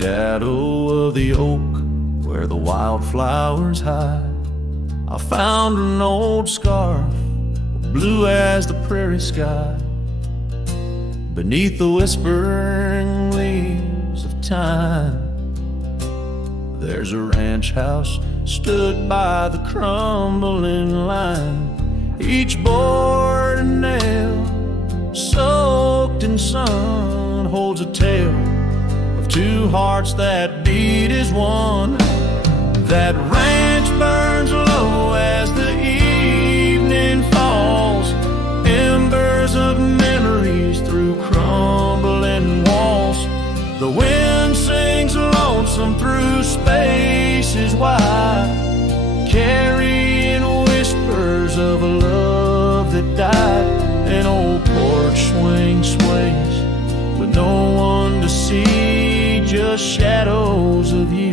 shadow of the oak where the wildflowers hide, I found an old scarf, blue as the prairie sky. Beneath the whispering leaves of time, there's a ranch house stood by the crumbling line. Each board and nail, soaked in sun, holds a tale of two hearts that beat as one. That ranch burns low as the evening falls, embers of memories through crumbling walls. The wind sings lonesome through spaces wide, carrying whispers of a love that died. An old porch swing sways with no one to see, just shadows of you,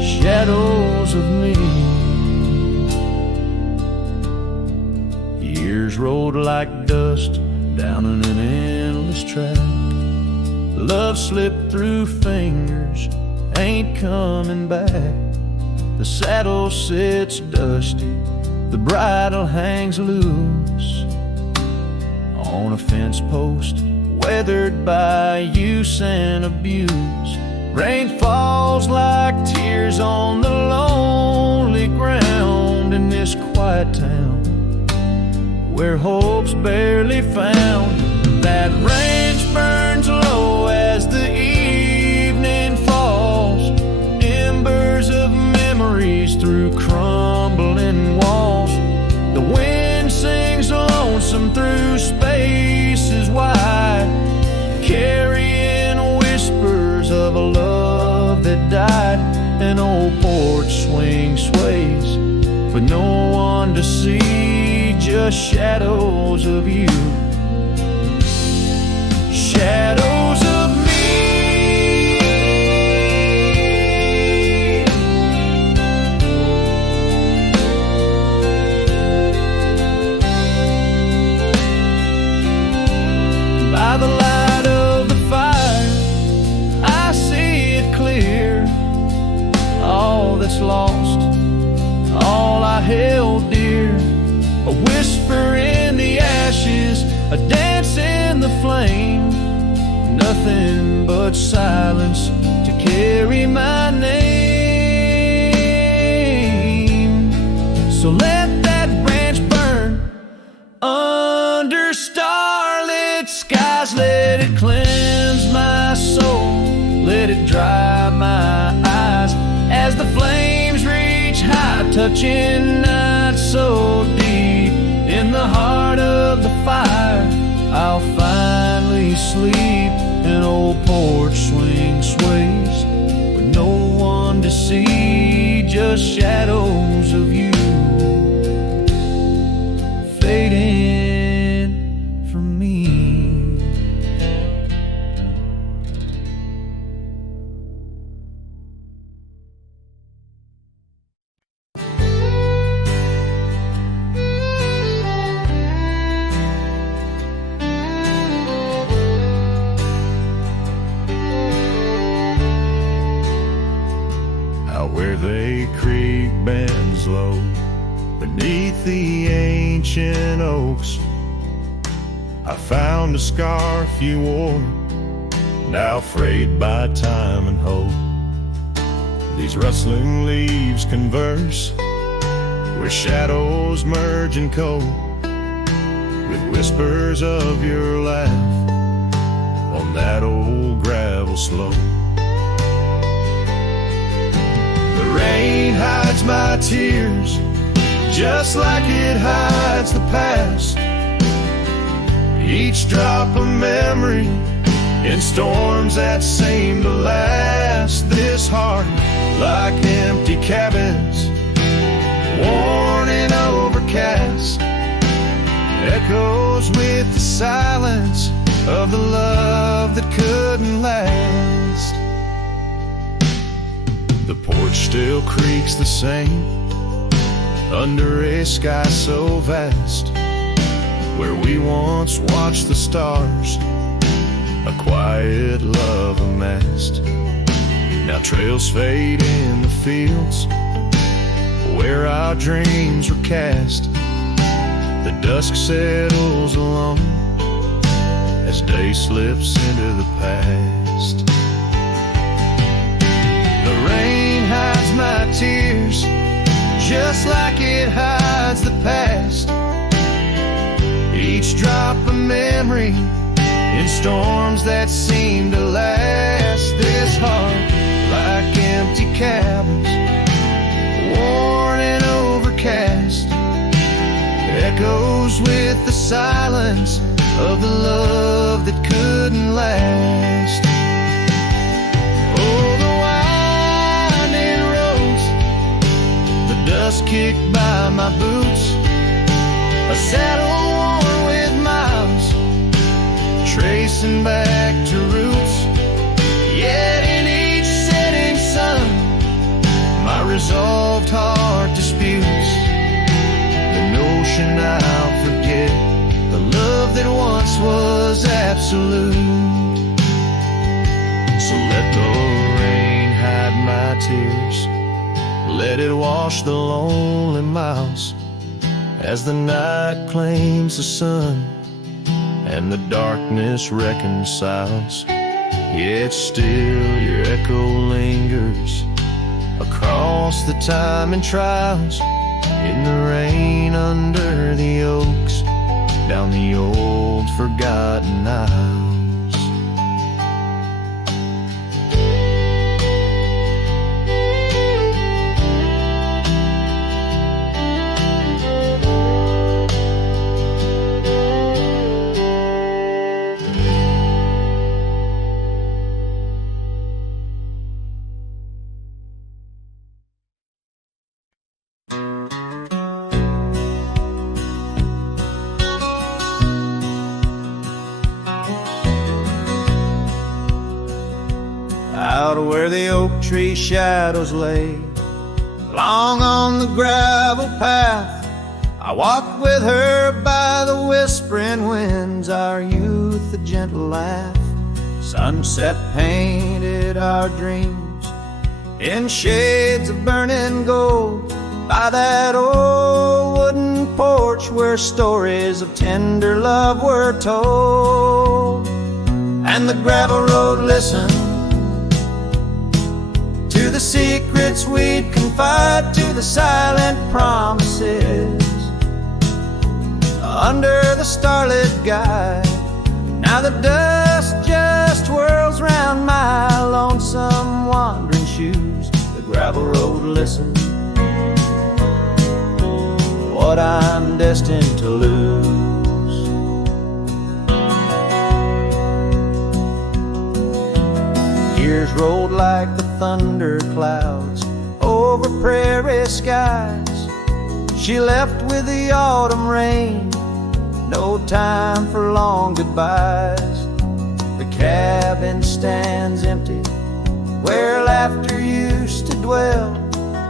shadows of me. Years rolled like dust down in an endless track. Love slipped through fingers, ain't coming back. The saddle sits dusty, the bridle hangs loose on a fence post, weathered by use and abuse. Rain falls like tears on the lonely ground in this quiet town where hope's barely found. That ranch burns low as the evening falls, embers of memories through crumbling walls. The wind sings lonesome through spaces wide, carrying whispers of a love that died. An old porch swing sways with no one to see, just shadows of you, shadows of me. By the light of the fire, I see it clear. All that's lost, all I held dear. A whisper in the ashes, a dance in the flame. Nothing but silence to carry my name. So let that ranch burn under starlit skies. Let it cleanse my soul, let it dry my eyes as the flames reach high, touching not so deep. In the heart of the fire, I'll finally sleep. An old porch swing sways with no one to see, just shadows of you fading from me. Where they creek bends low beneath the ancient oaks, I found a scarf you wore, now frayed by time and hope. These rustling leaves converse where shadows merge and cope, with whispers of your laugh on that old gravel slope. The rain hides my tears just like it hides the past. Each drop a memory in storms that seem to last. This heart, like empty cabins, worn and overcast, echoes with the silence of the love that couldn't last. The porch still creaks the same under a sky so vast, where we once watched the stars a quiet love amassed. Now trails fade in the fields where our dreams were cast. The dusk settles alone as day slips into the past. The rain hides my tears just like it hides the past. Each drop a memory in storms that seem to last. This heart, like empty cabins, worn and overcast, echoes with the silence of the love that couldn't last. Oh, the winding roads, the dust kicked by my boots, a saddle worn with miles, tracing back to roots. Yet in each setting sun, my resolved heart disputes the notion I'll forget the love that once was absolute. So let the rain hide my tears, let it wash the lonely miles as the night claims the sun and the darkness reconciles. Yet still your echo lingers across the time and trials, in the rain under the oaks, down the old forgotten aisles. Out where the oak tree shadows lay, long on the gravel path, I walked with her by the whispering winds, our youth a gentle laugh. Sunset painted our dreams in shades of burning gold by that old wooden porch where stories of tender love were told. And the gravel road listened to the secrets we'd confide, to the silent promises under the starlit guide. Now the dust just whirls round my lonesome wandering shoes. The gravel road listens what I'm destined to lose. Years rolled like the thunder clouds over prairie skies. She left with the autumn rain, no time for long goodbyes. The cabin stands empty where laughter used to dwell,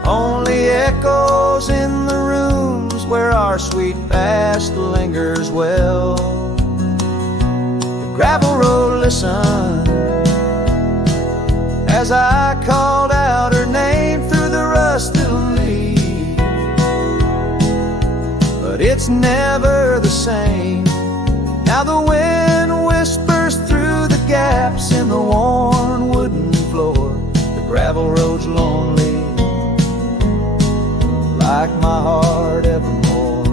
only echoes in the rooms where our sweet past lingers well. The gravel road listened as I called out her name through the rusted leaves, but it's never the same. Now the wind whispers through the gaps in the worn wooden floor. The gravel road's lonely, like my heart evermore.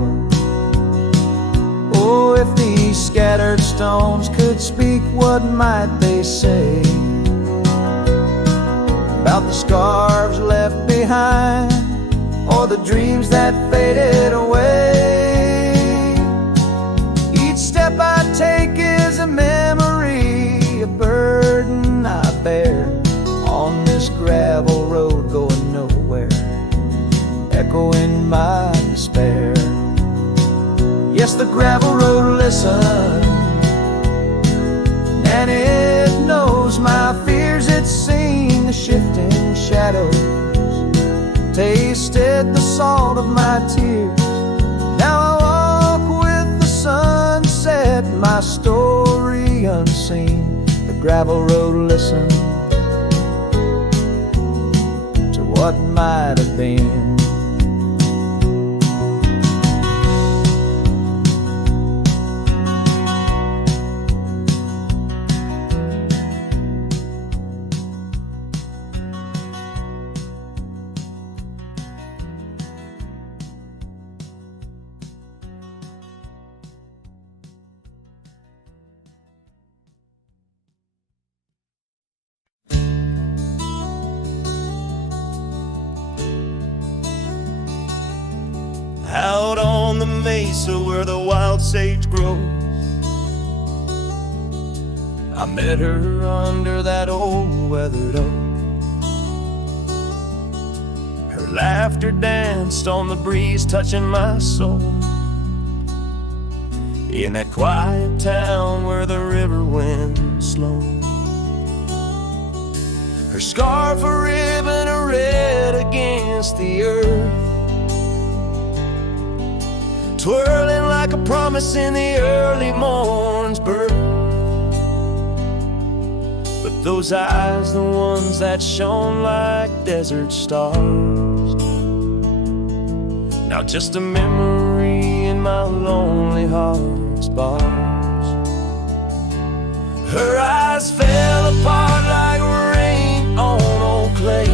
Oh, if these scattered stones could speak, what might they say about the scars left behind, or the dreams that faded away? Each step I take is a memory, a burden I bear on this gravel road going nowhere, echoing my despair. Yes, the gravel road listens, and it knows my fears. It's seen the shifting shadows, tasted the salt of my tears. Now I walk with the sunset, my story unseen, gravel road, listen to what might have been. Out on the mesa where the wild sage grows, I met her under that old weathered oak. Her laughter danced on the breeze, touching my soul. In that quiet town where the river winds slow, her scarf a ribbon of red against the earth, twirling like a promise in the early morn's birth. But those eyes, the ones that shone like desert stars, now just a memory in my lonely heart's bars. Her eyes fell apart like rain on old clay,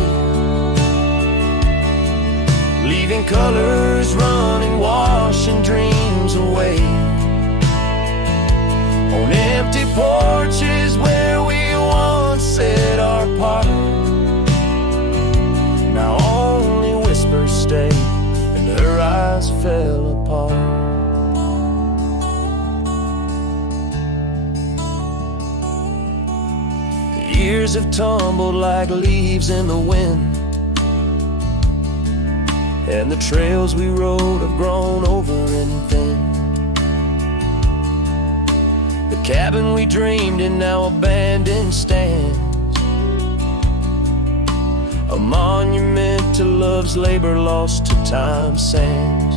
leaving colors running, washing dreams away. On empty porches where we once said our part, now only whispers stay, and her eyes fell apart. The years have tumbled like leaves in the wind, and the trails we rode have grown over and thin. The cabin we dreamed in now abandoned stands, a monument to love's labor lost to time's sands.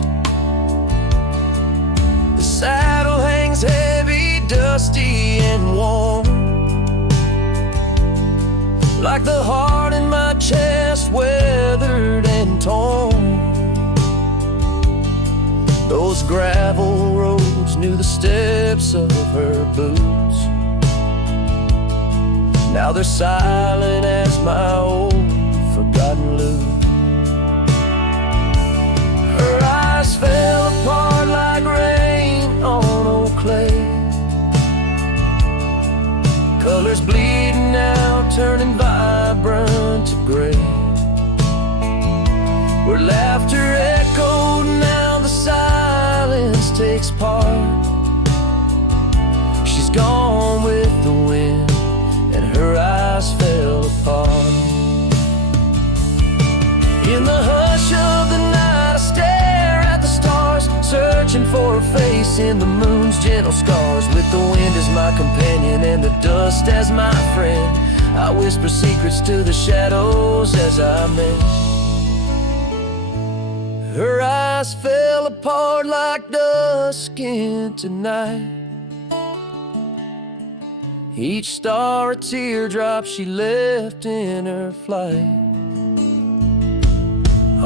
The saddle hangs heavy, dusty and warm, like the heart in my chest, weathered and torn. Those gravel roads knew the steps of her boots, now they're silent as my old forgotten lute. Her eyes fell apart like rain on old clay, colors bleeding out, turning vibrant to gray. Where laughter echoed, now the silence takes part. She's gone with the wind, and her eyes fell apart. In the hush of the night, I stare at the stars, searching for a face in the moon's gentle scars. With the wind as my companion and the dust as my friend, I whisper secrets to the shadows as I mend. Her eyes fell apart like dusk into night, each star a teardrop she left in her flight.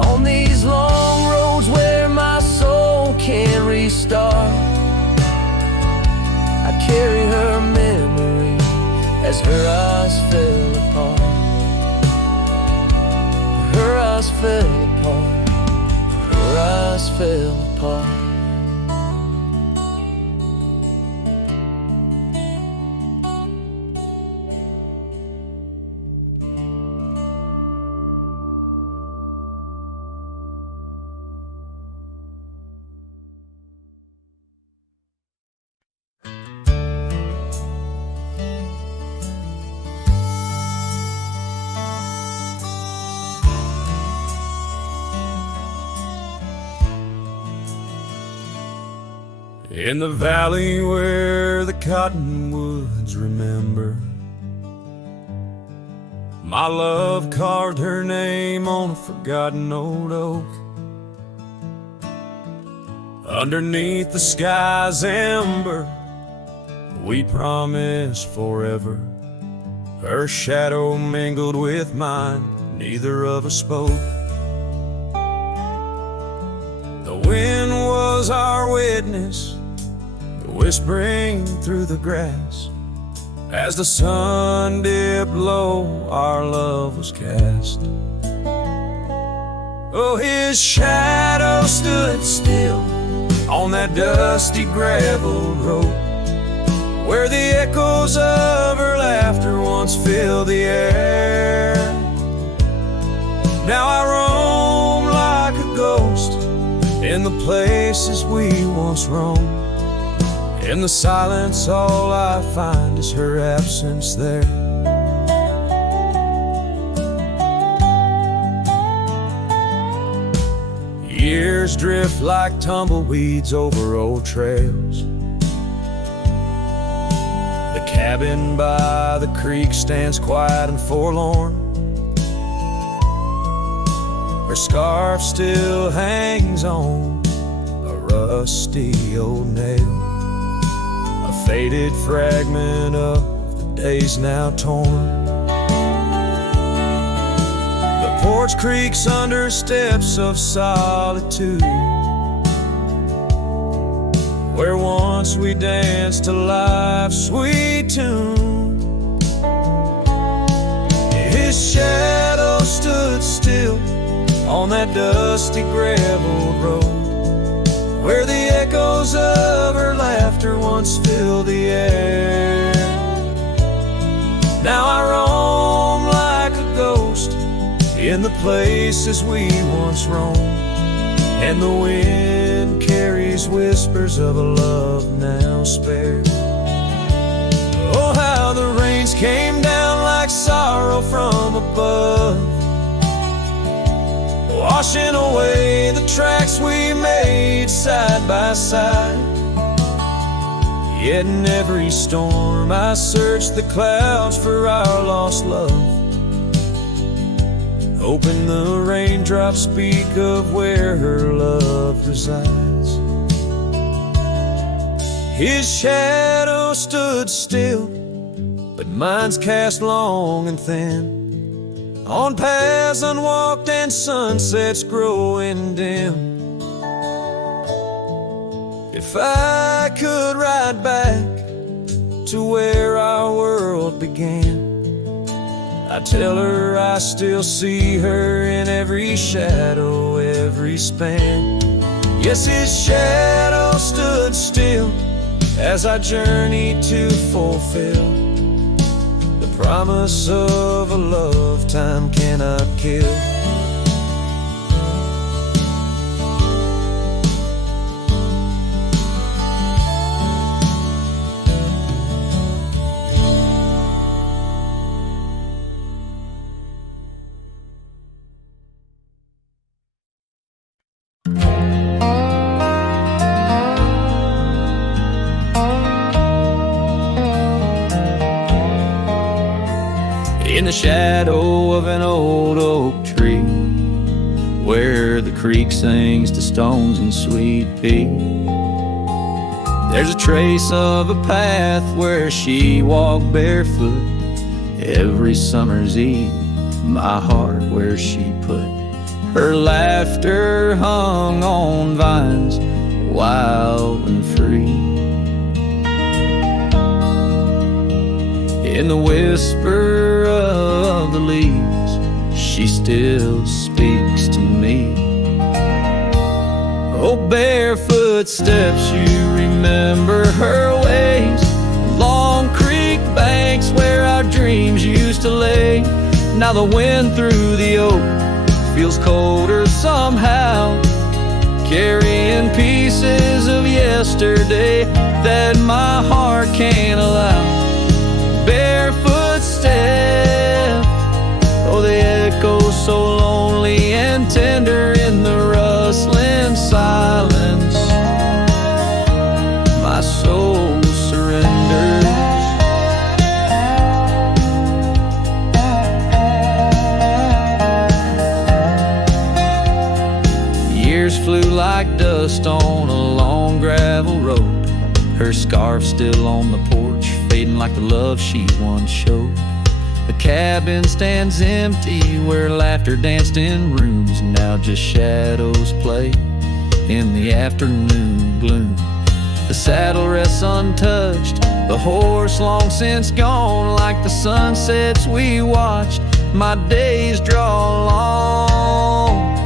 On these long roads where my soul can't restart, I carry her memory as her eyes fell apart. Her eyes fell apart, her eyes fell apart. In the valley where the cottonwoods remember, my love carved her name on a forgotten old oak. Underneath the sky's ember, we promised forever Her shadow mingled with mine, neither of us spoke. The wind was our witness, the whispering through the grass. As the sun dipped low, our love was cast. Oh, his shadow stood still on that dusty gravel road, where the echoes of her laughter once filled the air. Now I roam like a ghost in the places we once roamed. In the silence, all I find is her absence there. Years drift like tumbleweeds over old trails. The cabin by the creek stands quiet and forlorn. Her scarf still hangs on a rusty old nail, a faded fragment of the days now torn. The porch creaks under steps of solitude, where once we danced to life's sweet tune. His shadow stood still on that dusty gravel road, where the echoes of her laughter once filled the air. Now I roam like a ghost in the places we once roamed, and the wind carries whispers of a love now spared. Oh, how the rains came down like sorrow from above, washing away the tracks we made side by side. Yet in every storm I search the clouds for our lost love, hoping the raindrops speak of where her love resides. His shadow stood still, but mine's cast long and thin, on paths unwalked and sunsets growing dim. If I could ride back to where our world began, I'd tell her I still see her in every shadow, every span. Yes, his shadow stood still as I journeyed to fulfill the promise of a love time cannot kill. In the shadow of an old oak tree, where the creek sings to stones and sweet pea, there's a trace of a path where she walked barefoot every summer's eve. My heart where she put her laughter hung on vines, wild and free. In the whisper of the leaves, she still speaks to me. Oh, barefoot steps, you remember her ways, long creek banks where our dreams used to lay. Now the wind through the oak feels colder somehow, carrying pieces of yesterday that my heart can't allow. Barefoot step, oh, they echo so lonely and tender in the rustling silence. My soul surrenders. Years flew like dust on a long gravel road, her scarf still on the porch, fading like the love she once showed. The cabin stands empty where laughter danced in rooms. Now just shadows play in the afternoon gloom. The saddle rests untouched, the horse long since gone. Like the sunsets we watched, my days draw long.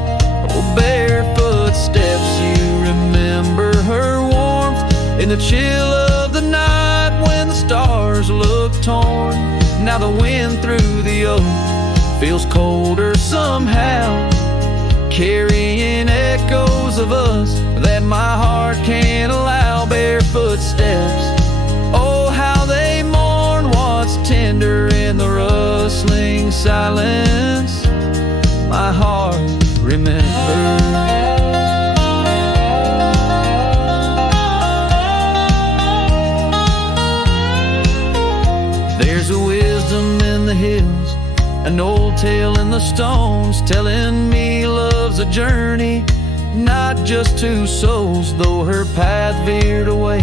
Oh, barefoot steps, you remember her warmth in the chill of the night when the stars look torn. Now the wind through the oak feels colder somehow, carrying echoes of us that my heart can't allow. Barefoot steps, oh how they mourn what's tender in the rustling silence. My heart remembers. There's a wisdom in the hills, an old tale in the stones, telling me love's a journey, not just two souls. Though her path veered away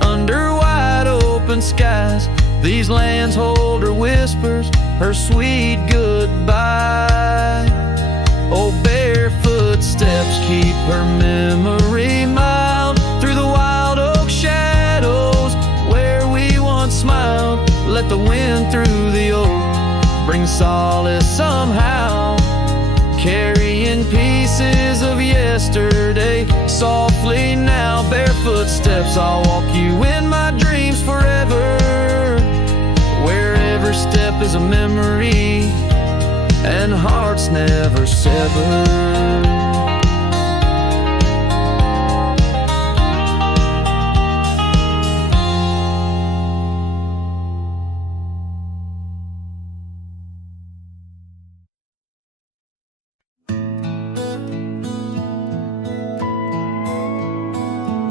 under wide open skies, these lands hold her whispers, her sweet goodbye. Oh, barefoot steps keep her memory mild through the wild oak shadows where we once smiled. Let the wind through the oak bring solace somehow, carrying pieces of yesterday softly now. Barefoot steps, I'll walk you in my dreams forever, where every step is a memory and hearts never sever.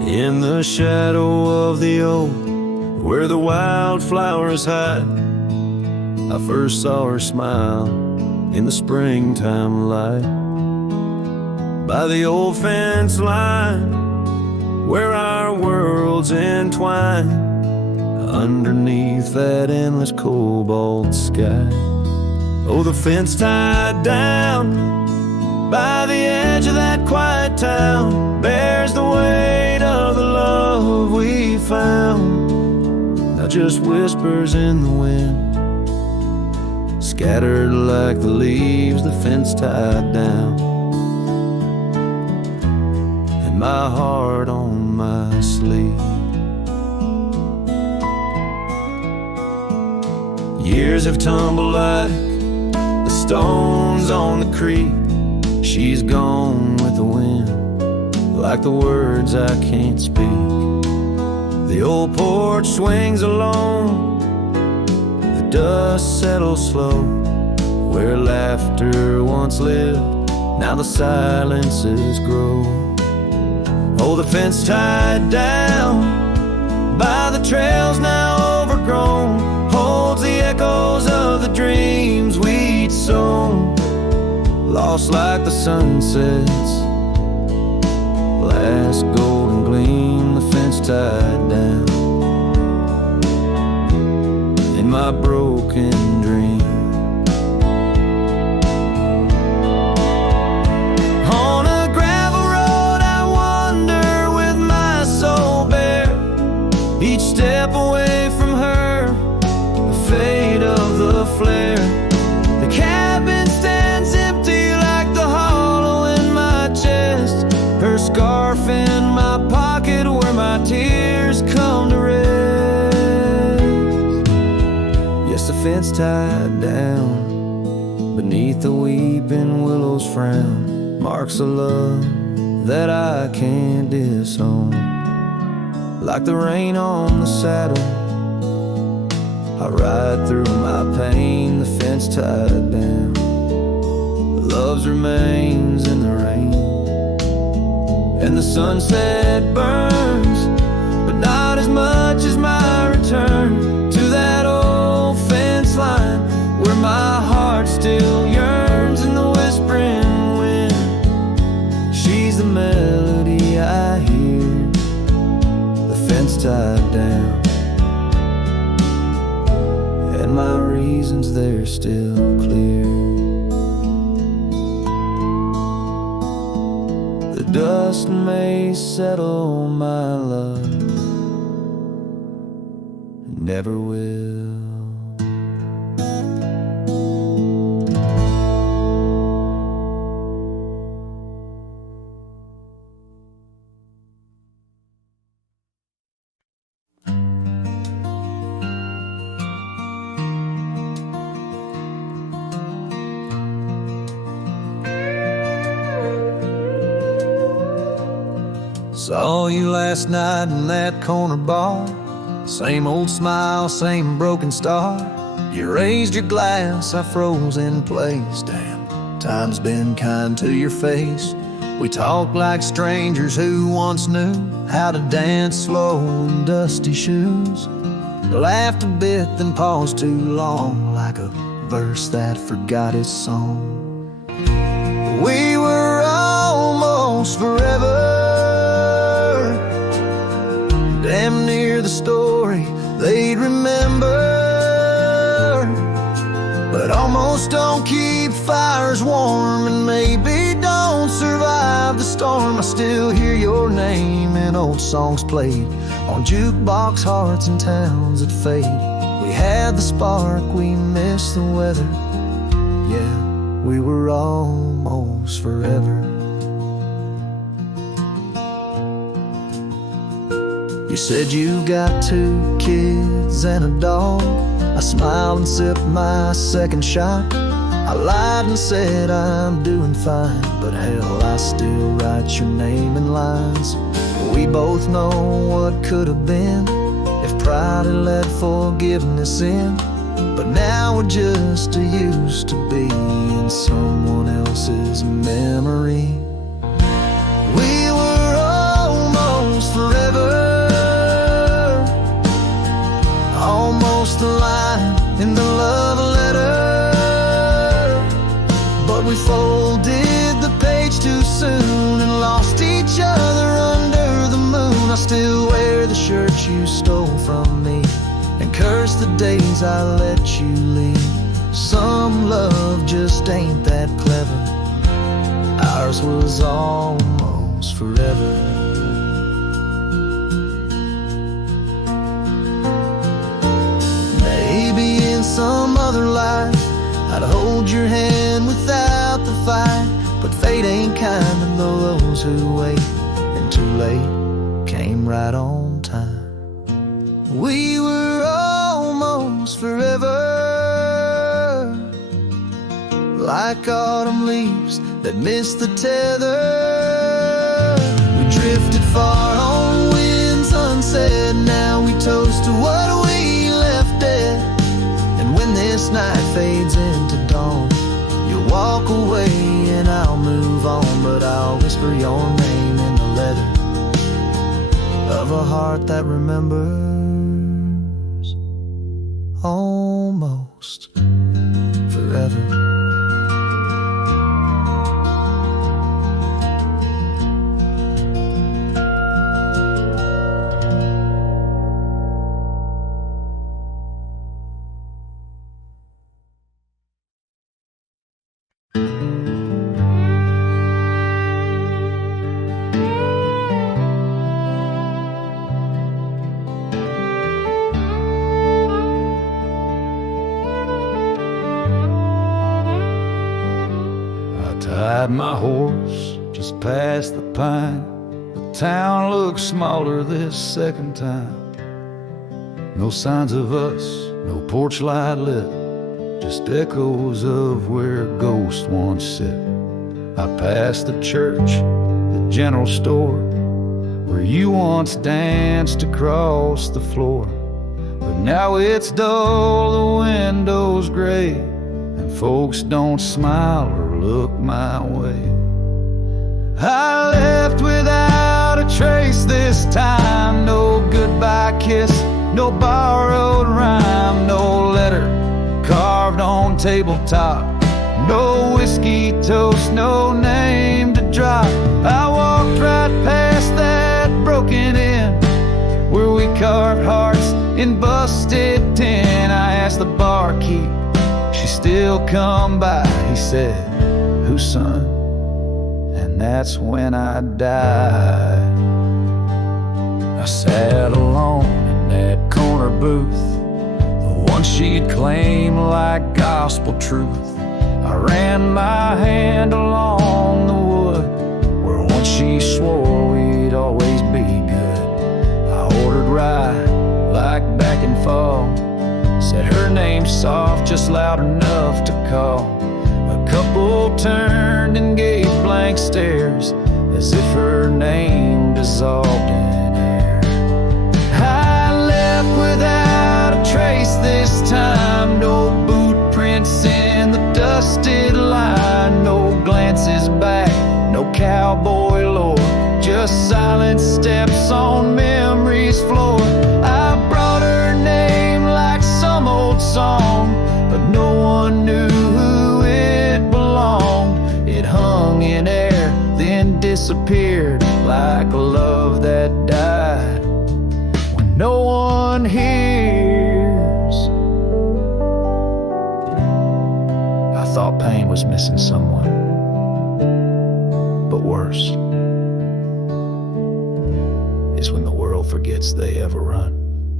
In the shadow of the oak, where the wildflowers hide, I first saw her smile in the springtime light. By the old fence line, where our worlds entwine, underneath that endless cobalt sky. Oh, the fence tied down by the edge of that quiet town bears the weight of the love we found. Now just whispers in the wind, scattered like the leaves the fence tied down, and my heart on my sleeve. Years have tumbled like the stones on the creek. She's gone with the wind, like the words I can't speak. The old porch swings alone, the dust settles slow. Where laughter once lived, now the silences grow. Oh, the fence tied down by the trails now overgrown holds the echoes of the dreams we'd sown. Lost like the sunset's last golden gleam, the fence tied down in my broken dream. On a gravel road I wander with my soul bare, each step away from her, the fate of the flare. The cabin stands empty like the hollow in my chest, her scarf in my pocket where my tears come to rest. Yes, the fence tied down beneath the weeping willow's frown marks a love that I can't disown. Like the rain on the saddle, I ride through my pain, the fence tied down. Love's remains in the rain, and the sunset burns, but not as much as my return to that old fence line where my heart still yearns in the whispering wind. She's the melody I hear, the fence tied down, and my reasons 'cause they're still clear. The dust may settle, my love, it never will. Saw you last night in that corner bar. Same old smile, same broken star. You raised your glass, I froze in place. Damn, time's been kind to your face. We talk like strangers who once knew how to dance slow in dusty shoes. Laughed a bit, then paused too long, like a verse that forgot its song. We were almost forever, damn near the story they'd remember. But almost don't keep fires warm, and maybe don't survive the storm. I still hear your name in old songs played on jukebox hearts and towns that fade. We had the spark, we missed the weather. Yeah, we were almost forever. You said you got 2 kids and a dog. I smiled and sipped my second shot. I lied and said I'm doing fine, but hell, I still write your name in lines. We both know what could have been if pride had let forgiveness in. But now we're just used to be in someone else's memory. We were almost forever, almost a line in the love letter. But we folded the page too soon and lost each other under the moon. I still wear the shirt you stole from me and curse the days I let you leave. Some love just ain't that clever. Ours was almost forever. Some other life I'd hold your hand without the fight, but fate ain't kind to those who wait, and too late came right on time. We were almost forever, like autumn leaves that missed the tether. We drifted far on winds unsaid. Now we toast to what we left dead. When this night fades into dawn, you'll walk away and I'll move on. But I'll whisper your name in the letter of a heart that remembers almost forever. Tied my horse just past the pine. The town looks smaller this second time. No signs of us, no porch light lit, just echoes of where ghosts once sit. I passed the church, the general store, where you once danced across the floor. But now it's dull, the window's gray, and folks don't smile or look my way. I left without a trace this time. No goodbye kiss, no borrowed rhyme, no letter carved on tabletop, no whiskey toast, no name to drop. I walked right past that broken inn where we carved hearts in busted tin. I asked the barkeep still come by. He said, "Whose son?" And that's when I died. I sat alone in that corner booth, the one she'd claim like gospel truth. I ran my hand along the wood where once she swore we'd always be good. I ordered rye like back in fall, said her name soft, just loud enough to call. A couple turned and gave blank stares as if her name dissolved in air. I left without a trace this time, no boot prints in the dusted line, no glances back, no cowboy lore, just silent steps on memory's floor. I brought her name like some old song, but no one knew who it belonged. It hung in air, then disappeared like a love that died when no one hears. I thought pain was missing someone, but worse is when the world forgets they ever run.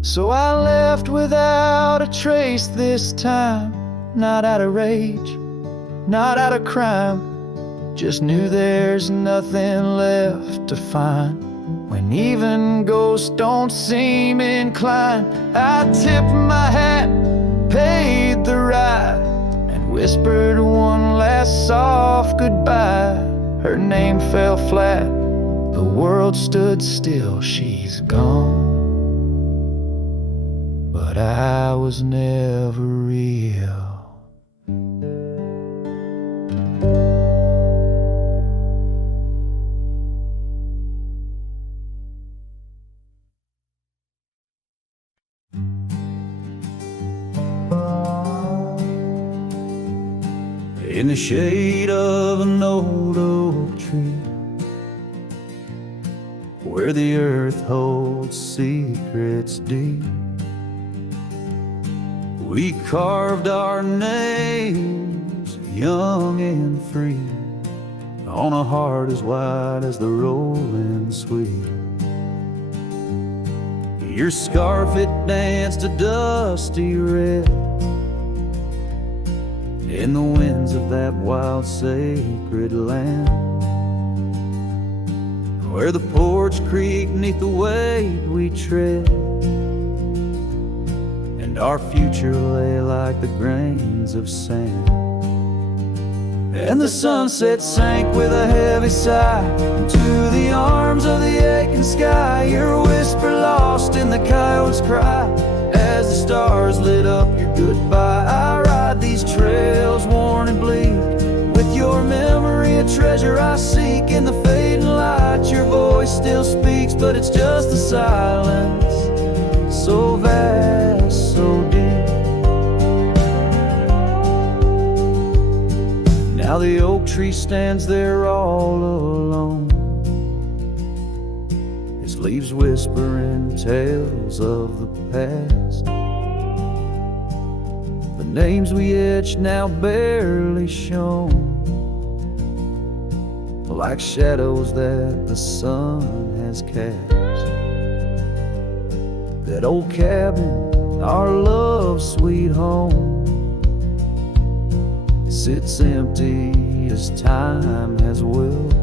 So I left without a trace this time, not out of rage, not out of crime, just knew there's nothing left to find. When even ghosts don't seem inclined, I tipped my hat, paid the ride, and whispered one last soft goodbye. Her name fell flat, the world stood still, she's gone. But I was never real. In the shade of an old oak tree, where the earth holds secrets deep, we carved our names, young and free, on a heart as wide as the rolling sweet. Your scarf, it danced a dusty red in the winds of that wild sacred land, where the porch creaked neath the weight we tread, and our future lay like the grains of sand. And the sunset sank with a heavy sigh into the arms of the aching sky, your whisper lost in the coyote's cry as the stars lit up your goodbye. I ride these trails worn and bleak, with your memory a treasure I seek. In the fading light your voice still speaks, but it's just a silence so vast, so deep. Now the oak tree stands there all alone, its leaves whispering tales of the past. The names we etched now barely shown, like shadows that the sun has cast. That old cabin, our love's sweet home, sits empty as time has willed.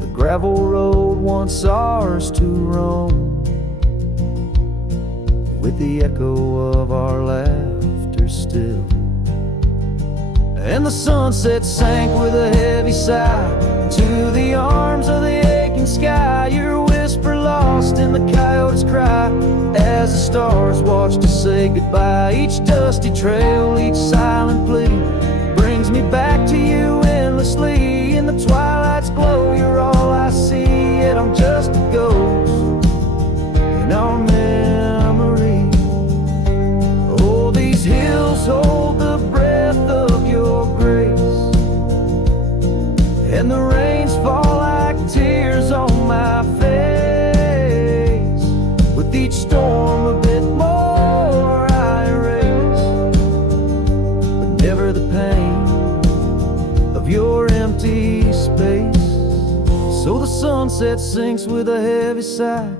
The gravel road once ours to roam, with the echo of our laughter still. And the sunset sank with a heavy sigh to the arms of the aching sky, your whisper lost in the coyote's cry as the stars watched us say goodbye. Each dusty trail, each silent plea brings me back to you endlessly. In the twilight's glow you're all I see, yet I'm just a ghost in our memory. Oh, these hills hold the breath of your grace, and the rains fall like tears on my face. With each storm a bit more I erase never the pain of your empty space. So the sunset sinks with a heavy sigh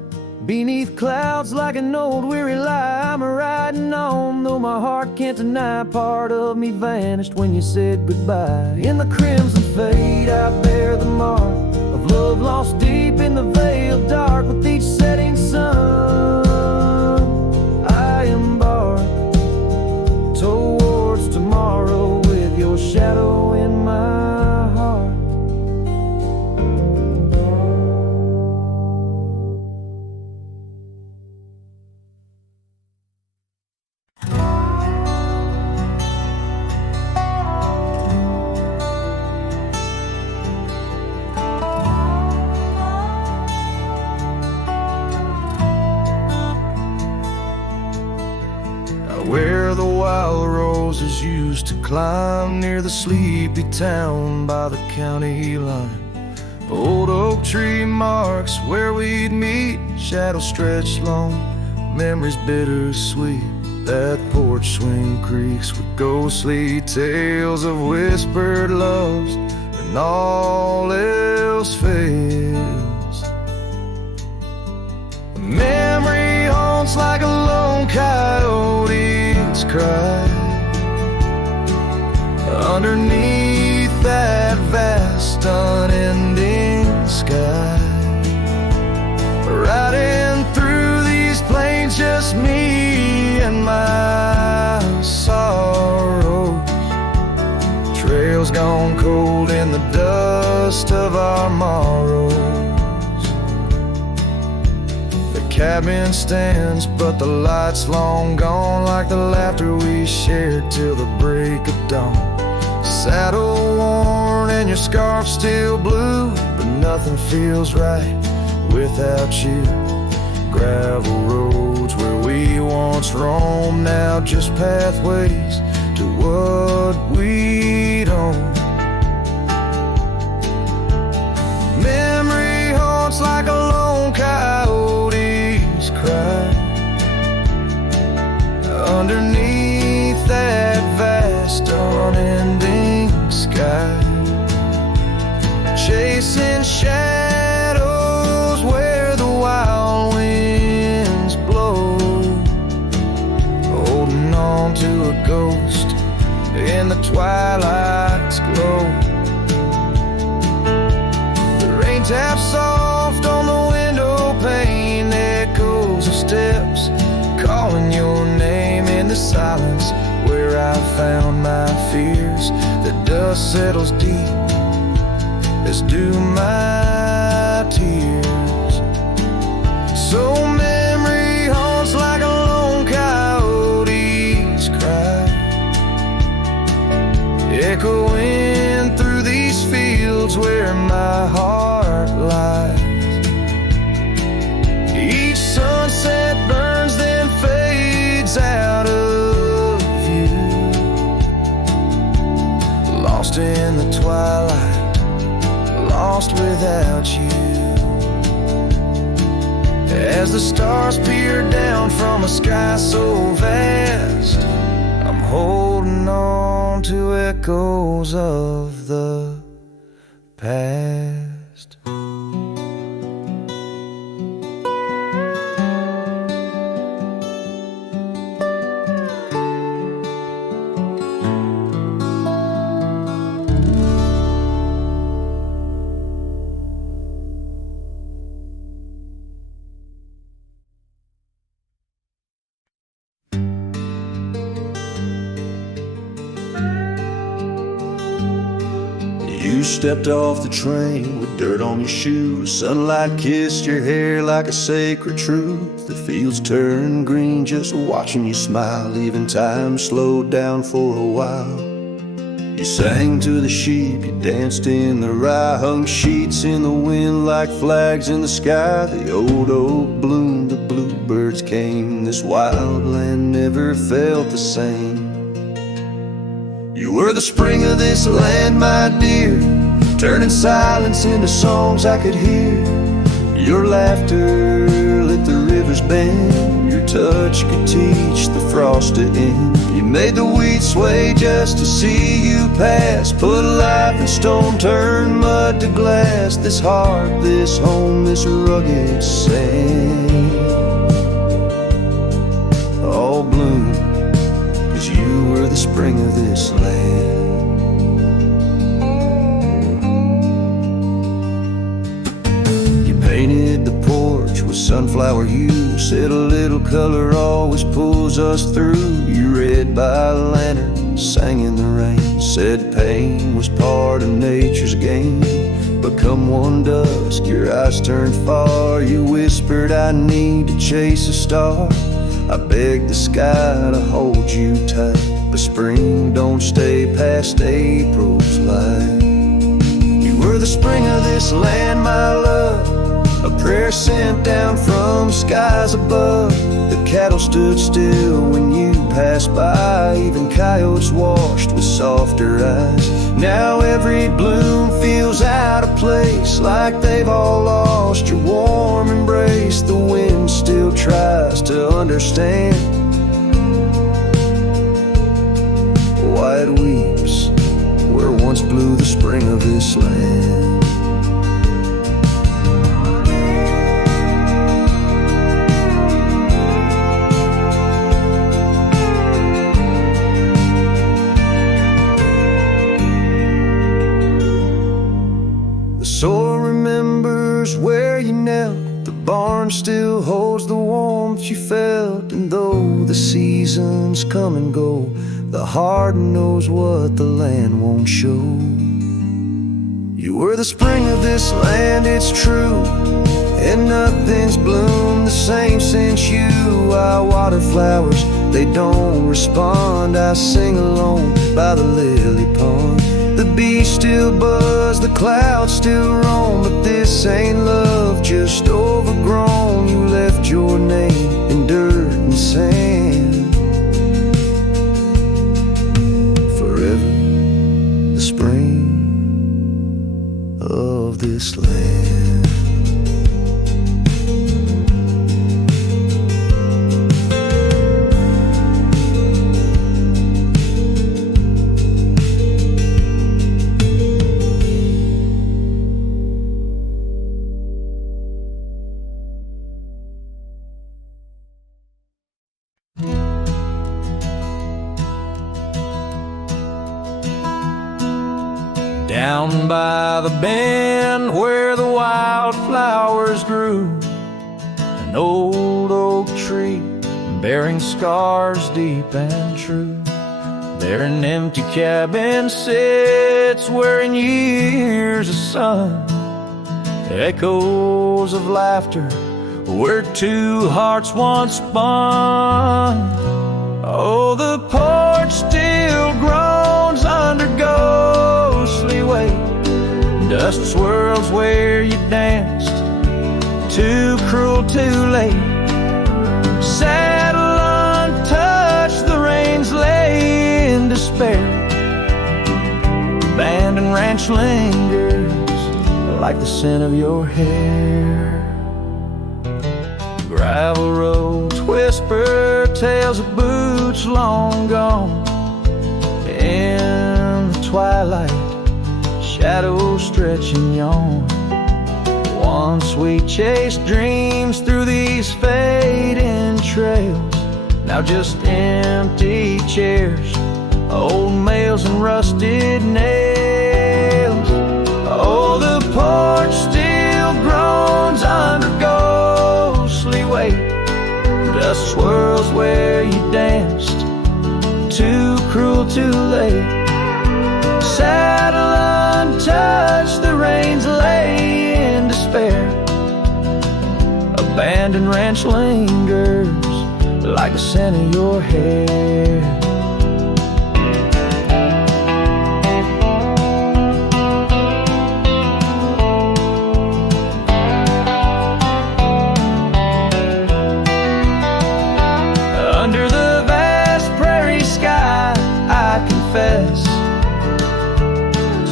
beneath clouds like an old weary lie. I'm riding on, though my heart can't deny. Part of me vanished when you said goodbye. In the crimson fade I bear the mark of love lost deep in the veil dark. With each setting sun I embark towards tomorrow with your shadow in my heart. Where the wild roses used to climb near the sleepy town by the county line. Old oak tree marks where we'd meet, shadows stretched long, memories bittersweet. That porch swing creaks with ghostly tales of whispered loves, and all else fails. Memory haunts like a lone coyote's cry underneath that vast unending sky. Riding through these plains, just me and my sorrows. Trails gone cold in the dust of our morrows. Cabin stands, but the light's long gone, like the laughter we shared till the break of dawn. Saddle worn and your scarf still blue, but nothing feels right without you. Gravel roads where we once roamed, now just pathways to what we'd own. Memory haunts like a lone coyote's cry underneath that vast unending sky, chasing shadows where the wild winds blow, holding on to a ghost in the twilight's glow. The rain taps soft on the window pane, echoes of steps calling your name in the silence where I found my fears. The dust settles deep, as do my tears. So memory haunts like a lone coyote's cry, echoing through these fields where my heart lies. Each sunset burns, then fades out of view, lost in the twilight, lost without you. As the stars peer down from a sky so vast, I'm holding on to echoes of the past. You stepped off the train with dirt on your shoes. Sunlight kissed your hair like a sacred truth. The fields turned green just watching you smile. Even time slowed down for a while. You sang to the sheep, you danced in the rye, hung sheets in the wind like flags in the sky. The old oak bloomed, the bluebirds came. This wild land never felt the same. You were the spring of this land, my dear, turning silence into songs I could hear. Your laughter lit the river's bend. Your your touch could teach the frost to end. You made the wheat sway just to see you pass. Put life in stone, turn mud to glass. This heart, this home, this rugged sand all bloom 'cause you were the spring of this land. Painted the porch with sunflower hue, said a little color always pulls us through. You read by a lantern, sang in the rain, said pain was part of nature's game. But come one dusk, your eyes turned far. You whispered, I need to chase a star. I begged the sky to hold you tight, but spring don't stay past April's light. You were the spring of this land, my love, a prayer sent down from skies above. The cattle stood still when you passed by, even coyotes washed with softer eyes. Now every bloom feels out of place, like they've all lost your warm embrace. The wind still tries to understand why it weeps where once blew the spring of this land. Soil remembers where you knelt. The barn still holds the warmth you felt. And though the seasons come and go, the heart knows what the land won't show. You were the spring of this land, it's true, and nothing's bloomed the same since you. I water flowers, they don't respond. I sing alone by the lily pond. The bees still buzz, the clouds still roam, but this ain't love, just overgrown. You left your name in dirt and sand. Forever the spring of this land. Down by the bend where the wildflowers grew, an old oak tree bearing scars deep and true. There an empty cabin sits where in years of sun, echoes of laughter where two hearts once spun. Oh, the porch still groans under ghostly weight. Dust swirls where you danced, too cruel, too late. Saddle untouched, the reins lay in despair. Abandoned ranch lingers like the scent of your hair. Gravel roads whisper tales of boots long gone. In the twilight, shadows stretch and yawn. Once we chased dreams through these fading trails, now just empty chairs, old mails and rusted nails. Oh, the porch still groans under ghostly weight. Dust swirls where you danced, too cruel, too late. Saddle untouched, the reins lay in despair. Abandoned ranch lingers like the scent of your hair. Under the vast prairie sky, I confess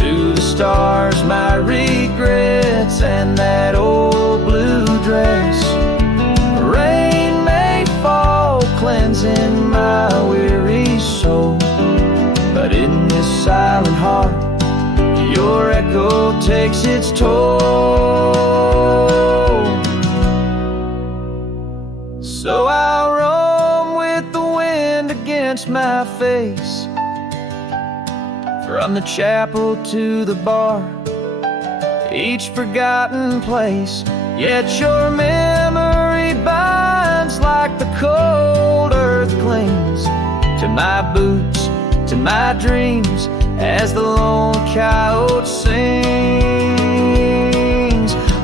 to the stars my regrets and that old blue dress. Rain may fall silent heart, your echo takes its toll. So I'll roam with the wind against my face, from the chapel to the bar, each forgotten place. Yet your memory binds like the cold earth clings to my boots, to my dreams, as the lone coyote sings.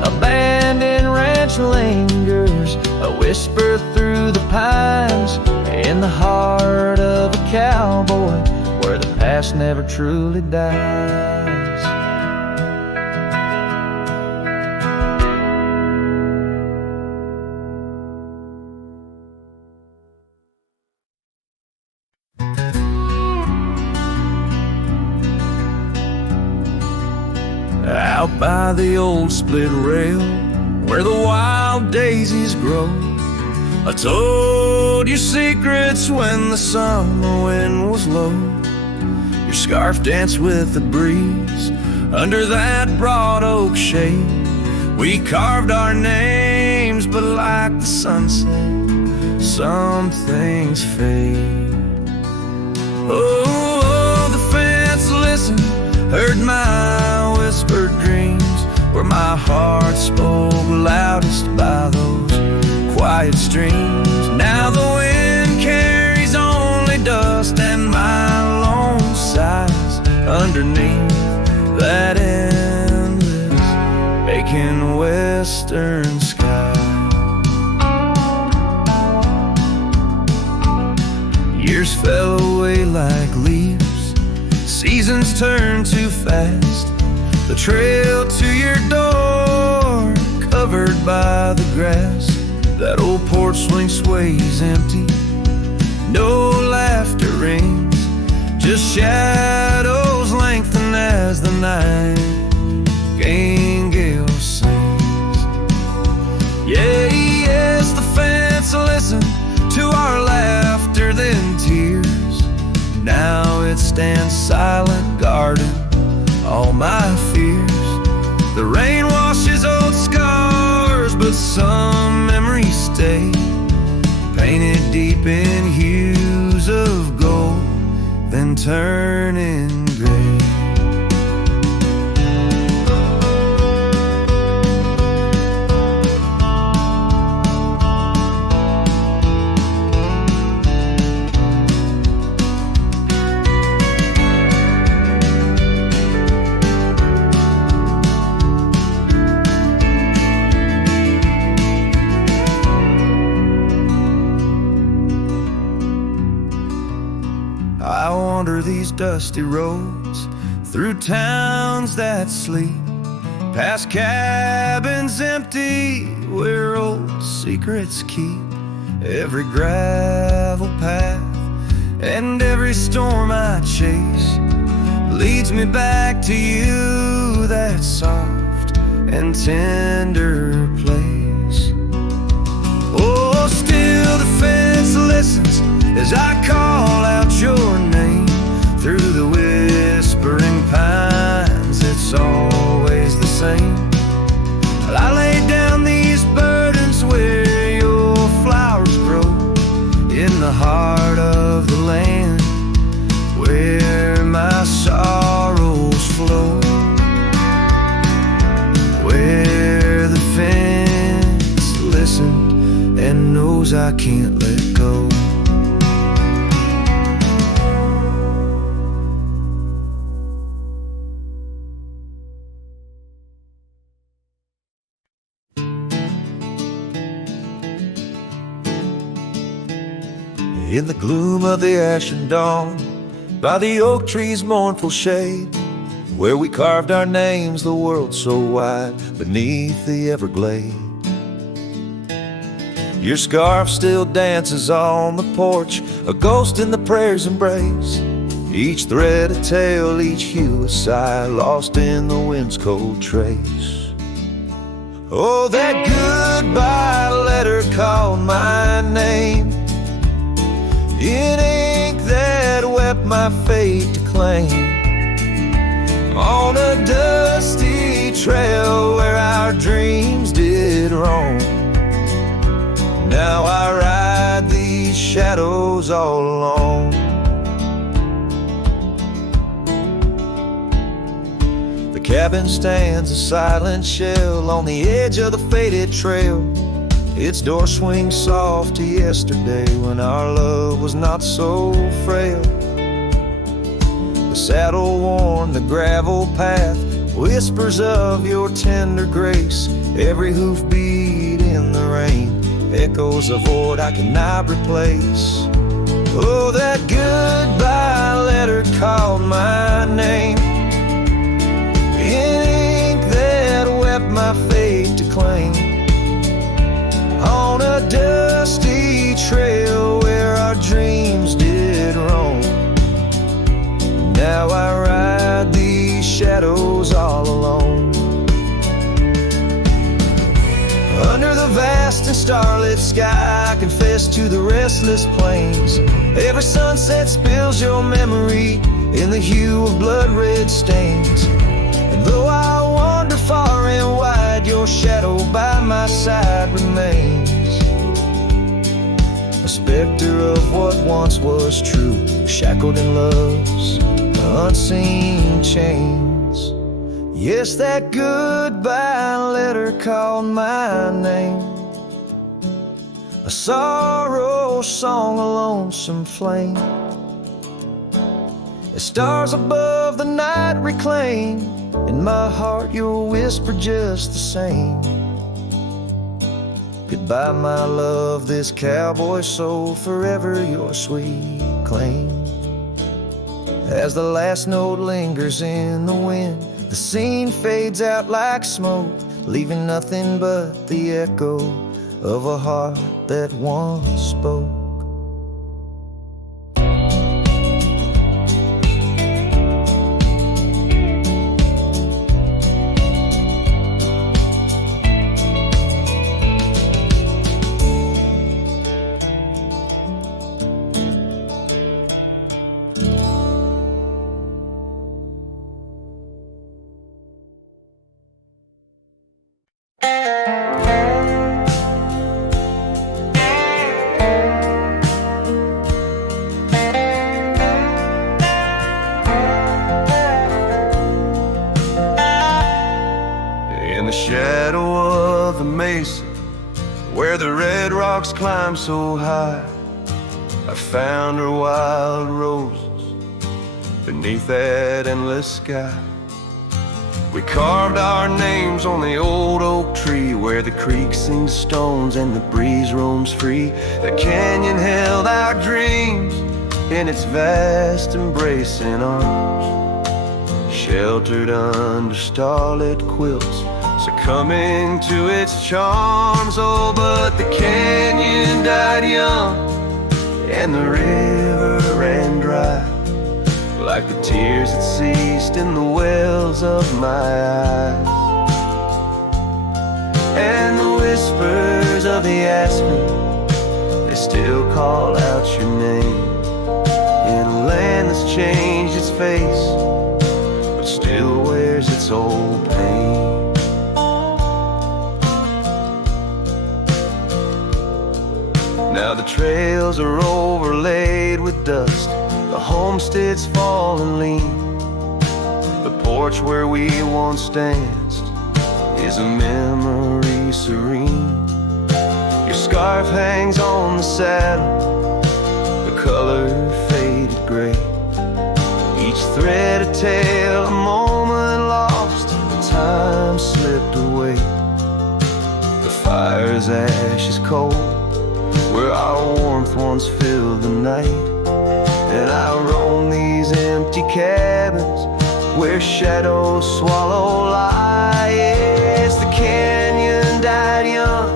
Abandoned ranch lingers, a whisper through the pines, in the heart of a cowboy, where the past never truly dies. Out by the old split rail, where the wild daisies grow, I told you secrets when the summer wind was low. Your scarf danced with the breeze under that broad oak shade. We carved our names, but like the sunset, some things fade. Oh, the fence listened, heard my whispered dreams, where my heart spoke loudest by those quiet streams. Now the wind carries only dust, and my lone sighs underneath that endless aching western sky. Years fell away like leaves, seasons turn too fast. The trail to your door, covered by the grass. That old porch swing sways empty, no laughter rings, just shadows lengthen as the nightingale sings. Yeah, yes, the fence listened to our laughter, then tears. Now it stands silent, guarding all my fears. The rain washes old scars, but some memories stay, painted deep in hues of gold, then turning gray. I wander these dusty roads, through towns that sleep, past cabins empty where old secrets keep. Every gravel path and every storm I chase leads me back to you, that soft and tender place. Oh, still the fence listens as I call out your name through the whispering pines. It's always the same. I lay down these burdens where your flowers grow, in the heart of the land where my sorrows flow, where the fence listened and knows I can't let go. In the gloom of the ashen dawn, by the oak tree's mournful shade, where we carved our names, the world so wide, beneath the Everglade. Your scarf still dances on the porch, a ghost in the prayer's embrace. Each thread a tale, each hue a sigh, lost in the wind's cold trace. Oh, that goodbye letter called my name, in ink that wept my fate to claim. on a dusty trail where our dreams did roam. Now I ride these shadows all alone. The cabin stands a silent shell on the edge of the faded trail. Its door swings soft to yesterday when our love was not so frail. The saddle worn, the gravel path whispers of your tender grace. Every hoofbeat in the rain, echoes of what I cannot replace. Oh, that goodbye letter called my name in ink that wept my fate to claim. On a dusty trail where our dreams did roam. Now I ride these shadows all alone. Under the vast and starlit sky, I confess to the restless plains. Every sunset spills your memory in the hue of blood-red stains. And though I wander far and wide, your shadow by my side remains. A specter of what once was true, shackled in love's unseen chains. Yes, that goodbye letter called my name. A sorrow song, a lonesome flame. As stars above the night reclaim, in my heart your whisper just the same. Goodbye, my love, this cowboy soul, forever your sweet claim. As the last note lingers in the wind, the scene fades out like smoke, leaving nothing but the echo of a heart that once spoke. In the shadow of the mesa, where the red rocks climb so high, I found her wild roses beneath that endless sky. We carved our names on the old oak tree, where the creek sings stones and the breeze roams free. The canyon held our dreams in its vast embracing arms, sheltered under starlit quilts, succumbing to its charms. Oh, but the canyon died young and the river ran dry, like the tears that ceased in the wells of my eyes. And the whispers of the aspen, they still call out your name, in a land that's changed its face, but still wears its old pain. Now the trails are overlaid with dust, the homestead's fallen lean. The porch where we once danced is a memory serene. Your scarf hangs on the saddle, the color faded gray, each thread a tale, a moment lost, the time slipped away. The fire's ashes cold, where our warmth once filled the night. And I roam these empty cabins where shadows swallow light. Yes, the canyon died young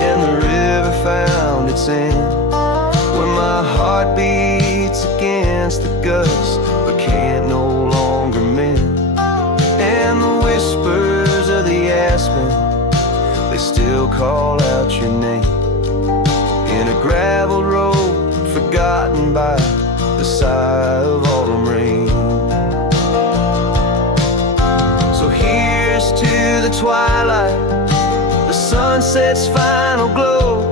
and the river found its end, where my heart beats against the gust but can't no longer mend. And the whispers of the aspen, they still call out your name, in a gravel road forgotten by the sigh of autumn rain. to the twilight, the sunset's final glow,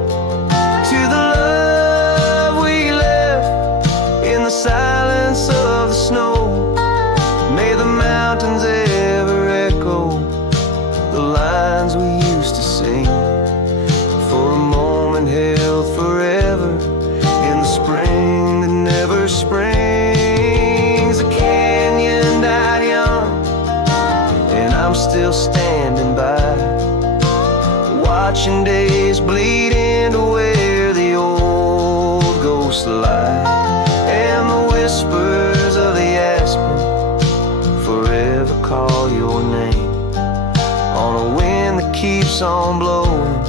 to the love we left in the silence of the snow. May the mountains ever echo the lines we used to sing, for a moment held forever in the spring that never springs. The canyon died young, and I'm still standing by, watching days bleed into where the old ghosts lie, and the whispers of the aspen forever call your name on a wind that keeps on blowing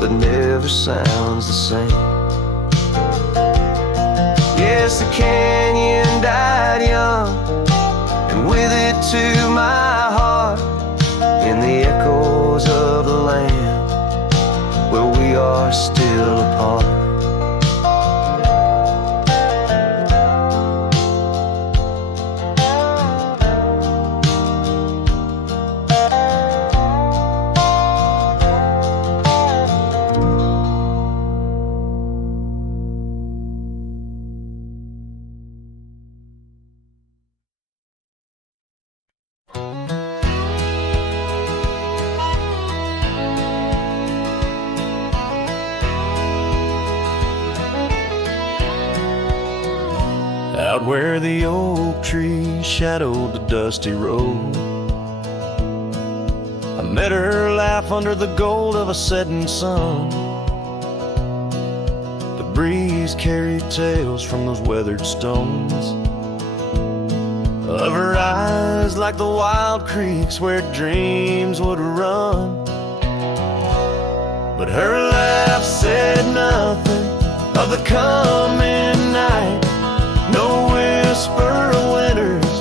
but never sounds the same. Yes, the canyon died young, and with it to my heart, in the echoes of the land where we are still apart. Out where the oak tree shadowed the dusty road, I met her laugh under the gold of a setting sun. The breeze carried tales from those weathered stones, of her eyes like the wild creeks where dreams would run. But her laugh said nothing of the coming night, no whisper of winters,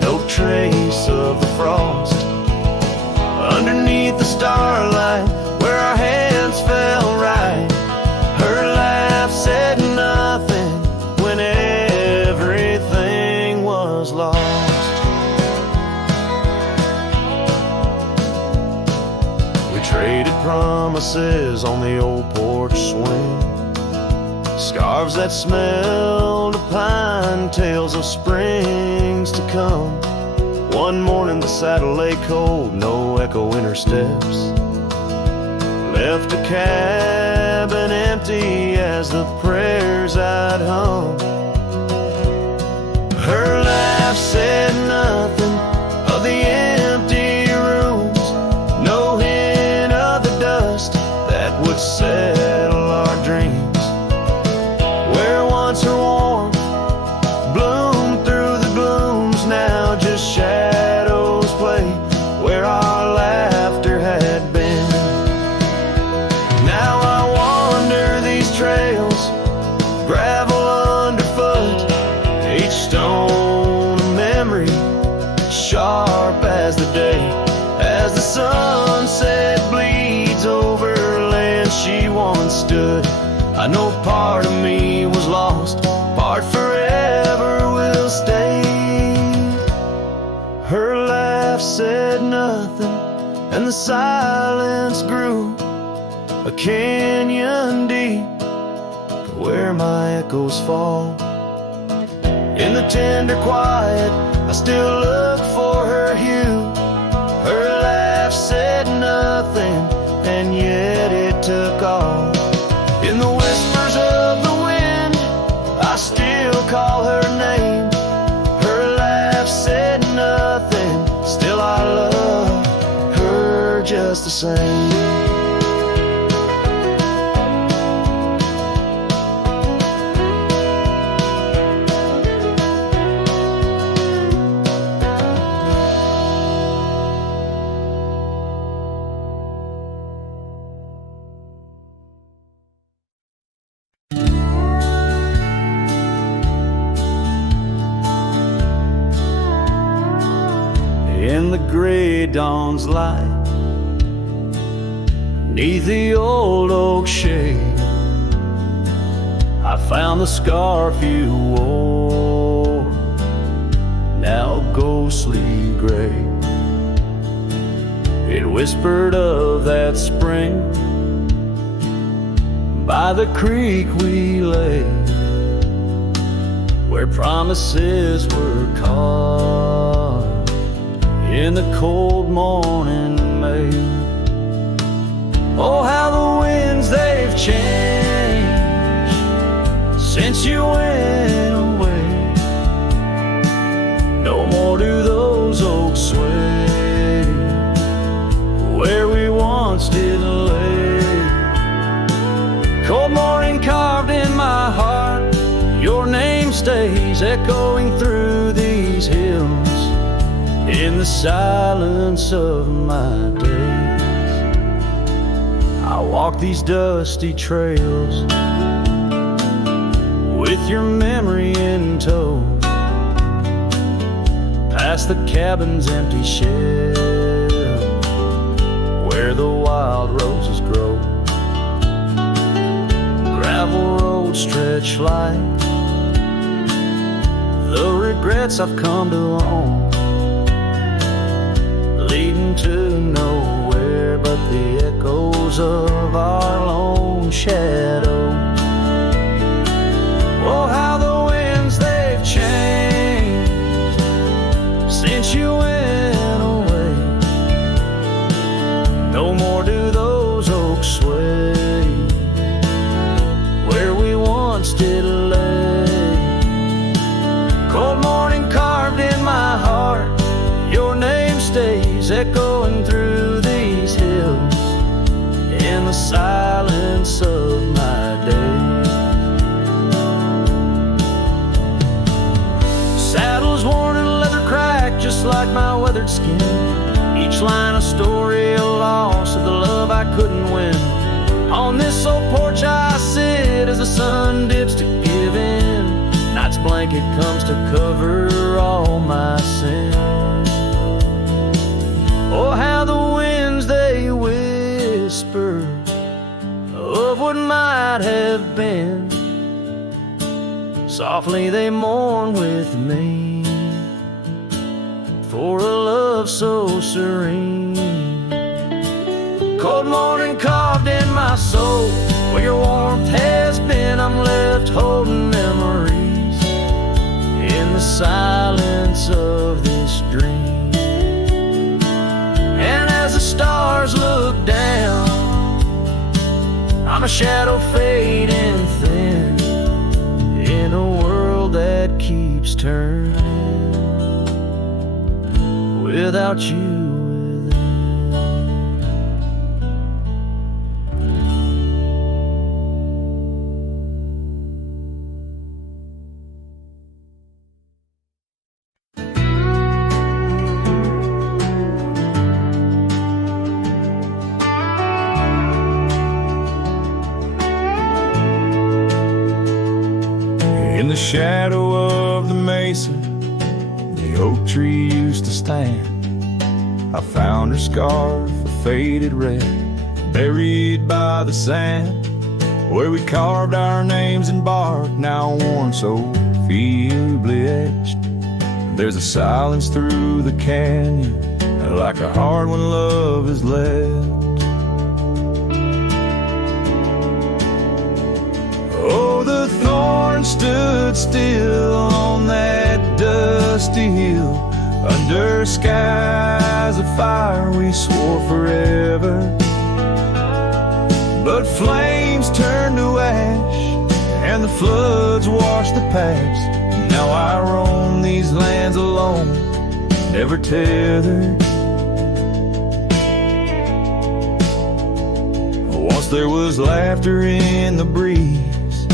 no trace of the frost. Underneath the starlight, where our hands fell right, her laugh said nothing when everything was lost. We traded promises on the old porch swing, scarves that smelled of pine, tales of springs to come. One morning the saddle lay cold, no echo in her steps, left a cabin empty as the prayers I'd hung. Her laugh said nothing of the empty rooms, no hint of the dust that would settle our dreams. Her warmth bloomed through the glooms, now just shadows play where our laughter had been. Now I wander these trails, gravel underfoot, each stone a memory, sharp as the day, as the sunset bleeds over land she once stood. I know part of me was lost, part forever will stay. Her laugh said nothing, and the silence grew a canyon deep, where my echoes fall. In the tender quiet, I still look for her hue. Her laugh said nothing, and yet it took all. In the whispers of the wind, I still call her name. Her laugh said nothing, still I love her just the same. In the gray dawn's light, 'neath the old oak shade, I found the scarf you wore, now ghostly gray. whispered of that spring by the creek we lay, where promises were carved in the cold morning May. Oh, how the winds they've changed since you went away. No more do those oaks sway where we once did lay. Cold morning carved in my heart, your name stays echoing through these hills in the silence of my days. I walk these dusty trails with your memory in tow, past the cabin's empty shell where the wild roses grow. Gravel roads stretch like the regrets I've come to own, leading to nowhere but the echoes of our lone shadow. Oh, how the winds they've changed since you went away. No more do those oaks sway where we once did lay. Cold morning carved in my heart, your name stays echoing through these hills in the silence of my days. Saddles worn and leather cracked just like my weathered skin, each line a story, a loss of the love I couldn't win. On this old porch I sit as the sun dips to give in, night's blanket comes to cover all my sins. Oh, how the winds they whisper of what might have been, softly they mourn with me for a love so serene. Cold morning carved in my soul, where your warmth has been, I'm left holding memories in the silence of this dream. And as the stars look down, I'm a shadow fading thin in a world that keeps turning without you within. In the shadow of the mesa, the oak tree used to stand. I found her scarf, a faded red, buried by the sand, where we carved our names in bark, now worn so feebly etched. There's a silence through the canyon, like a heart when love is left. Oh, the thorn stood still on that dusty hill, under skies of fire we swore forever. But flames turned to ash and the floods washed the past. Now I roam these lands alone, never tethered. Once there was laughter in the breeze,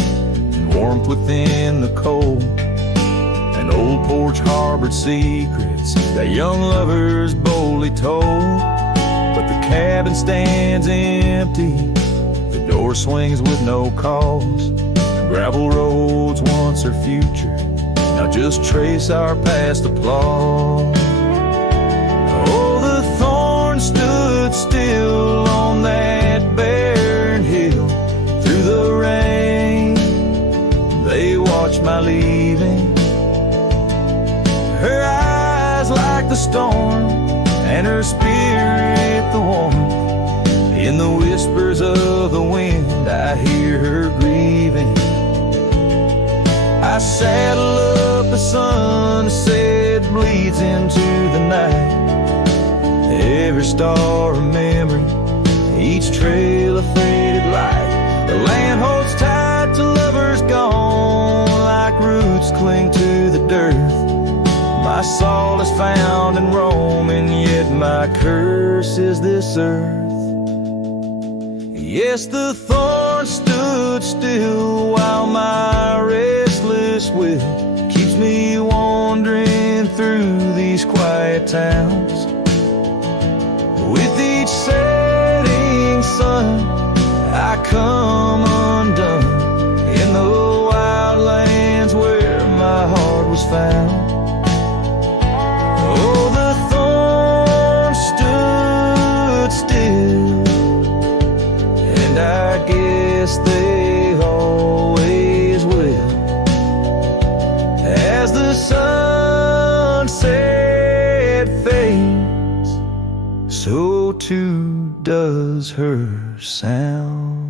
warmth within the cold. An old porch harbored secrets that young lovers boldly told. But the cabin stands empty, the door swings with no cause. Gravel roads once our future, now just trace our past applause. Oh, the thorn stood still on that barren hill. Through the rain they watched my leaving, her eyes like the storm and her spirit the warmth. In the whispers of the wind, I hear her grieving. I saddle up a sunset, bleeds into the night. Every star a memory, each trail a faded light. The land holds tight to lovers gone, like roots cling to the dirt. My soul is found in Rome, and yet my curse is this earth. Yes, the thorn stood still while my restless will keeps me wandering through these quiet towns. With each setting sun, I come undone in the wild lands where my heart was found. Oh, the thorn stood still, and I guess they always will. As the sunset fades, so too does her sound.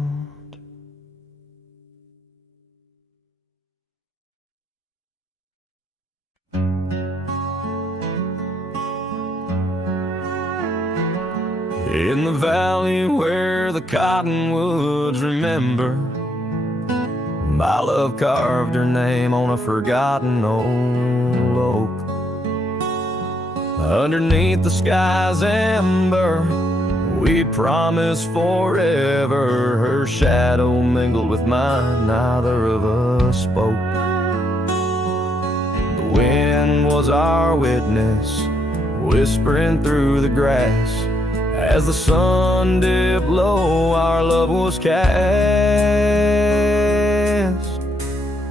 In the valley where the cottonwoods remember, my love carved her name on a forgotten old oak. Underneath the sky's amber, we promised forever. Her shadow mingled with mine, neither of us spoke. The wind was our witness, whispering through the grass. As the sun dipped low, our love was cast.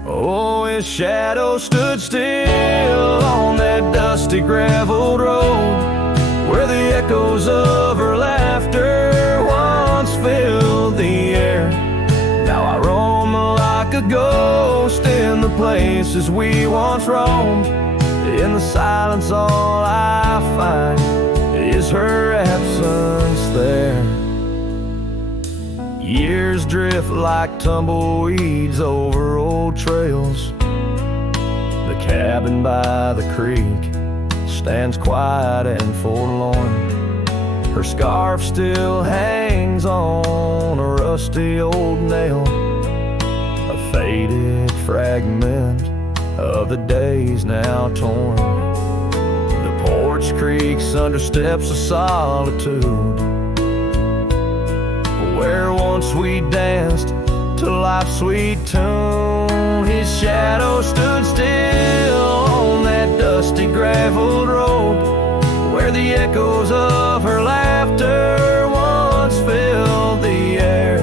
Oh, his shadow stood still on that dusty graveled road, where the echoes of her laughter once filled the air. Now I roam like a ghost in the places we once roamed. In the silence all I find is her absence there. Years drift like tumbleweeds over old trails. The cabin by the creek stands quiet and forlorn. Her scarf still hangs on a rusty old nail, a faded fragment of the days now torn. The porch creaks under steps of solitude, where once we danced to life's sweet tune. His shadow stood still on that dusty graveled road, where the echoes of her laughter once filled the air.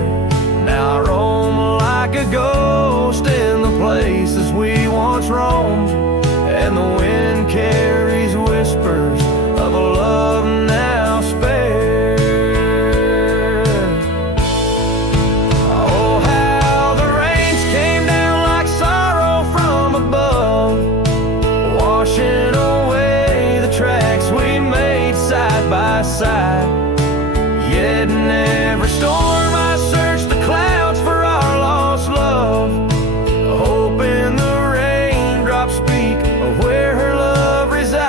Now I roam like a ghost in the places we once roamed, and the wind carries whispers of a love now spared. Oh, how the rains came down like sorrow from above, washing away the tracks we made side by side. Yet in every storm I searched the clouds for our lost love, hoping the raindrops speak of where her love resides.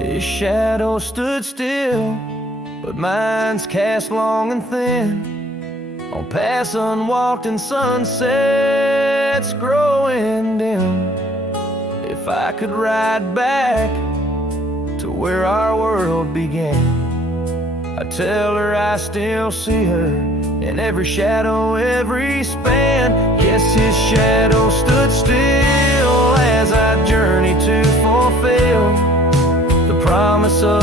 His shadow stood still, but mine's cast long and thin on paths unwalked and sunsets growing dim. If I could ride back to where our world began, I'd tell her I still see her in every shadow, every span. Yes, his shadow stood still as I journeyed to fulfill the promise of